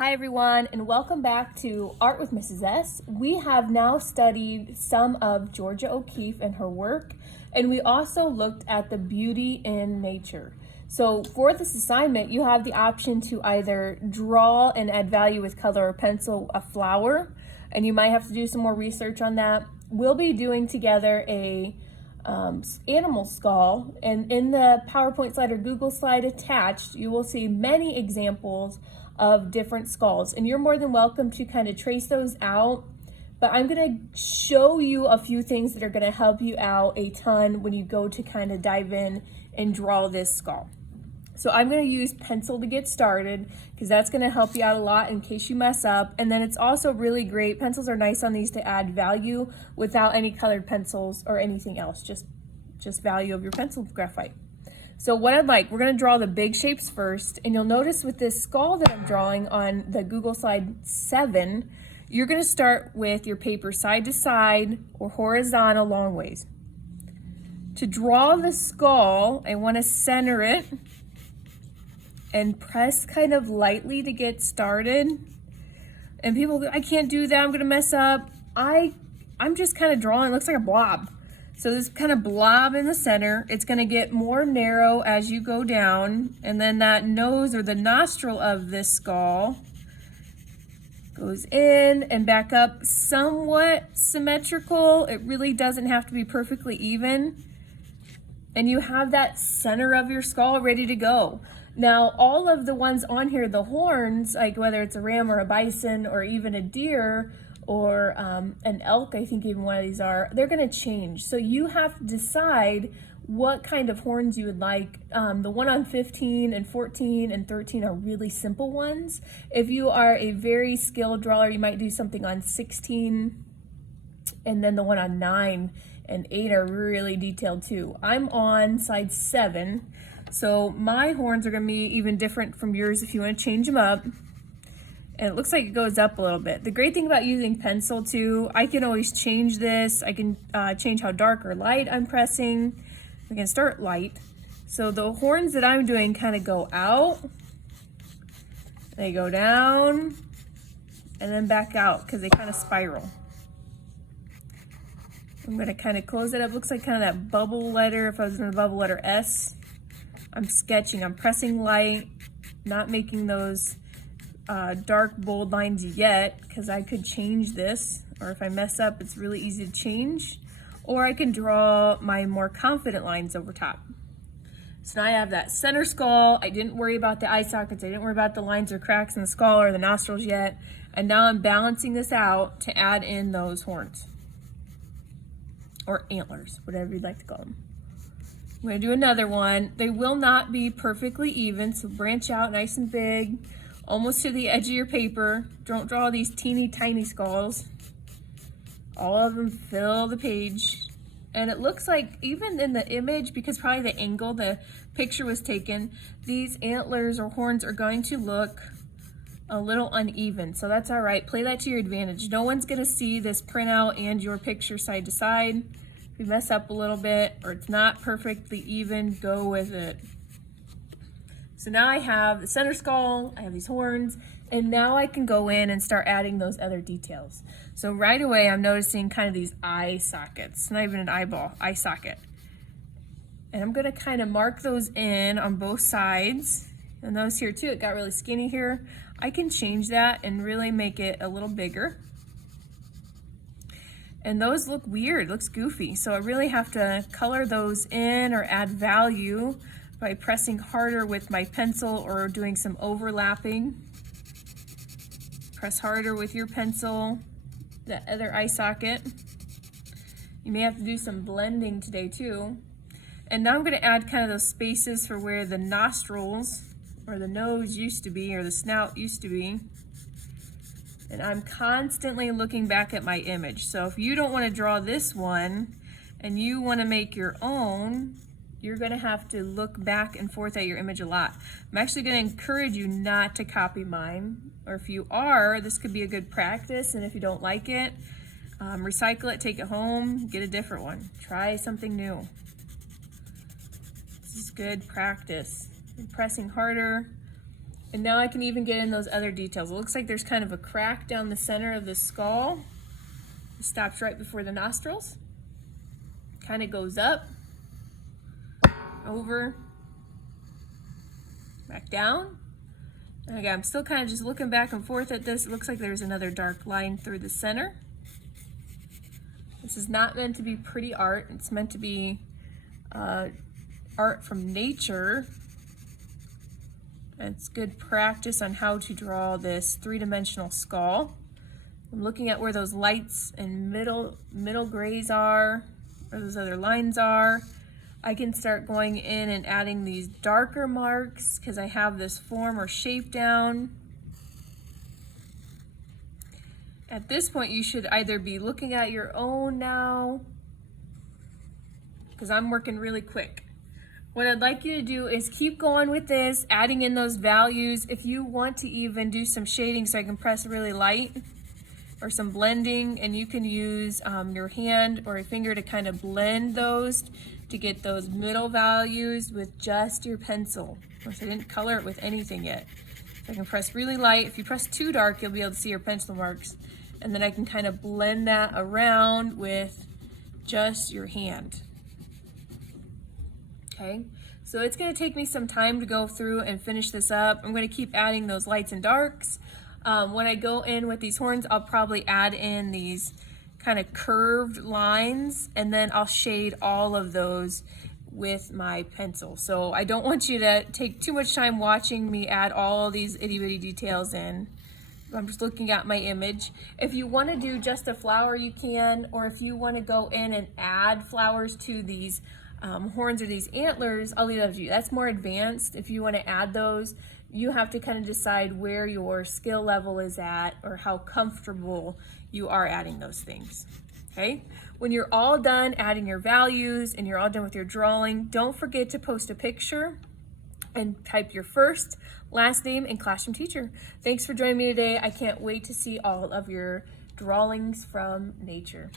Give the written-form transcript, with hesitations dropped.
Hi everyone, and welcome back to Art with Mrs. S. We have now studied some of Georgia O'Keeffe and her work, and we also looked at the beauty in nature. So for this assignment, you have the option to either draw and add value with color or pencil a flower, and you might have to do some more research on that. We'll be doing together a animal skull, and in the PowerPoint slide or Google slide attached, you will see many examples of different skulls, and you're more than welcome to kind of trace those out, but I'm going to show you a few things that are going to help you out a ton when you go to kind of dive in and draw this skull. So I'm going to use pencil to get started because that's going to help you out a lot in case you mess up. And then it's also really great. Pencils are nice on these to add value without any colored pencils or anything else, just value of your pencil graphite. So what we're going to draw the big shapes first, and you'll notice with this skull that I'm drawing on the Google slide 7, you're going to start with your paper side to side or horizontal long ways. To draw the skull, I want to center it and press kind of lightly to get started. And people go, I can't do that, I'm going to mess up. I'm just kind of drawing, it looks like a blob. So this kind of blob in the center, it's going to get more narrow as you go down, and then that nose or the nostril of this skull goes in and back up, somewhat symmetrical. It really doesn't have to be perfectly even. And you have that center of your skull ready to go. Now, all of the ones on here, the horns, like whether it's a ram or a bison or even a deer, or an elk, I think even one of these are, they're going to change. So you have to decide what kind of horns you would like. The one on 15 and 14 and 13 are really simple ones. If you are a very skilled drawer, you might do something on 16, and then the one on 9 and 8 are really detailed too. I'm on slide 7, so my horns are going to be even different from yours if you want to change them up. And it looks like it goes up a little bit. The great thing about using pencil too, I can always change this. I can change how dark or light I'm pressing. I can start light. So the horns that I'm doing kind of go out, they go down, and then back out because they kind of spiral. I'm gonna kind of close it up. Looks like kind of that bubble letter. If I was in the bubble letter S, I'm sketching, I'm pressing light, not making those dark bold lines yet, because I could change this, or if I mess up, it's really easy to change, or I can draw my more confident lines over top. So now I have that center skull. I didn't worry about the eye sockets. I didn't worry about the lines or cracks in the skull or the nostrils yet. And now I'm balancing this out to add in those horns or antlers, whatever you'd like to call them. I'm going to do another one. They will not be perfectly even, so branch out nice and big, almost to the edge of your paper. Don't draw these teeny tiny skulls. All of them fill the page. And it looks like even in the image, because probably the angle the picture was taken, these antlers or horns are going to look a little uneven. So that's all right. Play that to your advantage. No one's going to see this printout and your picture side to side. If you mess up a little bit or it's not perfectly even, go with it. So now I have the center skull, I have these horns, and now I can go in and start adding those other details. So right away, I'm noticing kind of these eye sockets, not even an eyeball, eye socket. And I'm gonna kind of mark those in on both sides. And those here too, it got really skinny here. I can change that and really make it a little bigger. And those look weird, looks goofy. So I really have to color those in or add value by pressing harder with my pencil or doing some overlapping. Press harder with your pencil, the other eye socket. You may have to do some blending today too. And now I'm gonna add kind of those spaces for where the nostrils or the nose used to be or the snout used to be. And I'm constantly looking back at my image. So if you don't wanna draw this one and you wanna make your own, you're gonna have to look back and forth at your image a lot. I'm actually gonna encourage you not to copy mine, or if you are, this could be a good practice, and if you don't like it, recycle it, take it home, get a different one. Try something new. This is good practice. I'm pressing harder, And now I can even get in those other details. It looks like there's kind of a crack down the center of the skull. It stops right before the nostrils. Kind of goes up, over, back down. And again, I'm still kind of just looking back and forth at this. It looks like there's another dark line through the center. This is not meant to be pretty art. It's meant to be art from nature. And it's good practice on how to draw this three-dimensional skull. I'm looking at where those lights and middle grays are, where those other lines are. I can start going in and adding these darker marks because I have this form or shape down. At this point, you should either be looking at your own now, because I'm working really quick. What I'd like you to do is keep going with this, adding in those values. If you want to even do some shading, so I can press really light, or some blending, and you can use your hand or a finger to kind of blend those to get those middle values with just your pencil. Of course, I didn't color it with anything yet. So I can press really light. If you press too dark, you'll be able to see your pencil marks. And then I can kind of blend that around with just your hand. Okay, so it's gonna take me some time to go through and finish this up. I'm gonna keep adding those lights and darks. When I go in with these horns, I'll probably add in these kind of curved lines, and then I'll shade all of those with my pencil. So I don't want you to take too much time watching me add all these itty bitty details in. I'm just looking at my image. If you want to do just a flower, you can, or if you want to go in and add flowers to these horns or these antlers, I'll leave that to you. That's more advanced. If you want to add those, you have to kind of decide where your skill level is at or how comfortable you are adding those things. Okay, when you're all done adding your values and you're all done with your drawing, don't forget to post a picture and type your first, last name, and classroom teacher. Thanks for joining me today. I can't wait to see all of your drawings from nature.